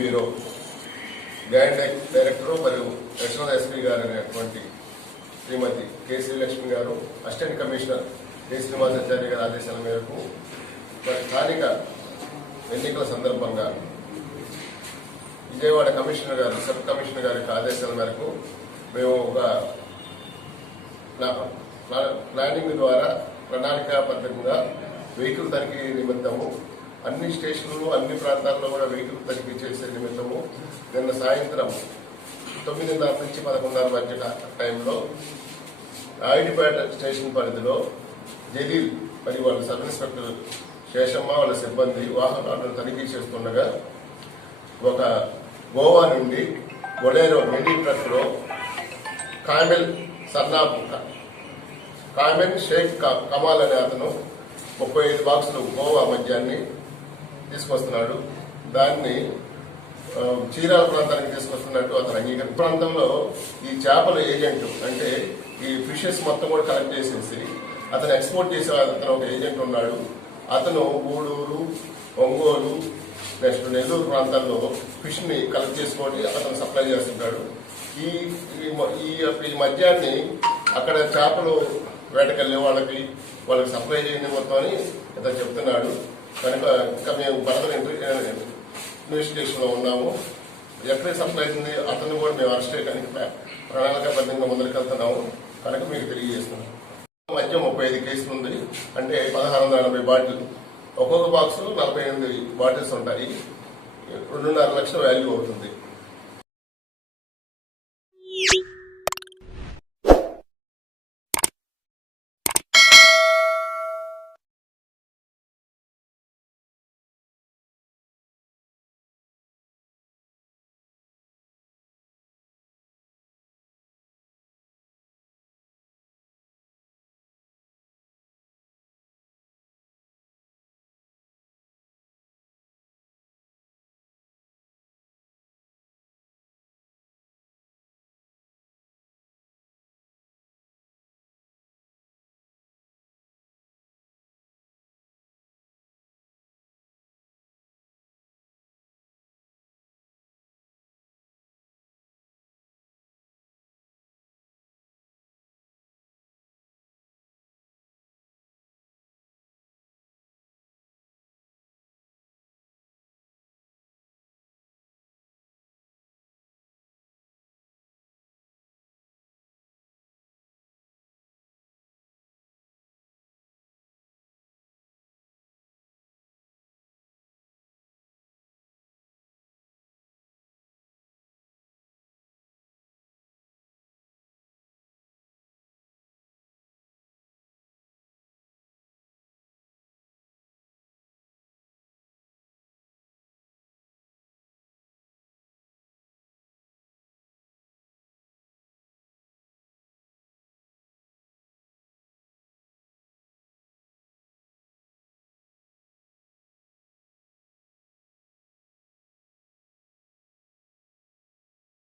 Bureau joint director మరియు additional SP గారు అనేటువంటి శ్రీమతి కె శ్రీలక్ష్మి గారు, అసిస్టెంట్ కమిషనర్ కె శ్రీనివాసాచార్య గారి ఆదేశాల మేరకు మరి స్థానిక ఎన్నికల సందర్భంగా విజయవాడ కమిషనర్ గారు, సబ్ కమిషనర్ గారి ఆదేశాల మేరకు మేము ఒక ప్లానింగ్ ద్వారా ప్రణాళికాబద్ధంగా వెహికల్ తనిఖీ నిమిత్తము అన్ని స్టేషన్లు అన్ని ప్రాంతాల్లో కూడా వెహికల్ తనిఖీ చేసే నిమిత్తము నిన్న సాయంత్రం 9:30 నుంచి 11:30 మధ్య టైంలో ఆయుడిపేట స్టేషన్ పరిధిలో జలీల్ మరియు వాళ్ళ సబ్ ఇన్స్పెక్టర్ శేషమ్మ వాళ్ళ సిబ్బంది వాహనాలను తనిఖీ చేస్తుండగా ఒక గోవా నుండి బొలేరో మినీ ట్రక్లో కామెల్ షేక్ కమాల్ అనే అతను 35 బాక్సులు గోవా మద్యాన్ని తీసుకొస్తున్నాడు. దాన్ని చీరాల ప్రాంతానికి తీసుకొస్తున్నట్టు అతను అంగీకరణ. ప్రాంతంలో ఈ చేపల ఏజెంట్ అంటే ఈ ఫిషెస్ మొత్తం కూడా కలెక్ట్ చేసేసి అతను ఎక్స్పోర్ట్ చేసే అతను ఒక ఏజెంట్ ఉన్నాడు. అతను గూడూరు, ఒంగోలు, నెక్స్ట్ నెల్లూరు ప్రాంతాల్లో ఫిష్ ని కలెక్ట్ చేసుకొని అతను సప్లై చేస్తుంటాడు. ఈ మద్యాన్ని అక్కడ చేపలు వేటకెళ్లే వాళ్ళకి సప్లై చేయని మొత్తం అని ఇతను చెప్తున్నాడు. కనుక ఇంకా మేము ఫర్దర్ ఇన్వెస్టిగేషన్ లో ఉన్నాము. ఎక్కడ సప్లై అయింది అతను కూడా మేము అరెస్ట్ చేయడానికి ప్రణాళికాబద్ధంగా ముందరికెళ్తున్నాము. కనుక మీకు తెలియజేస్తున్నాం. మధ్య 35 కేసులు ఉంది. అంటే 1680 బాటిల్, ఒక్కొక్క బాక్స్ 48 బాటిల్స్ ఉంటాయి. 2.5 లక్షల వాల్యూ అవుతుంది.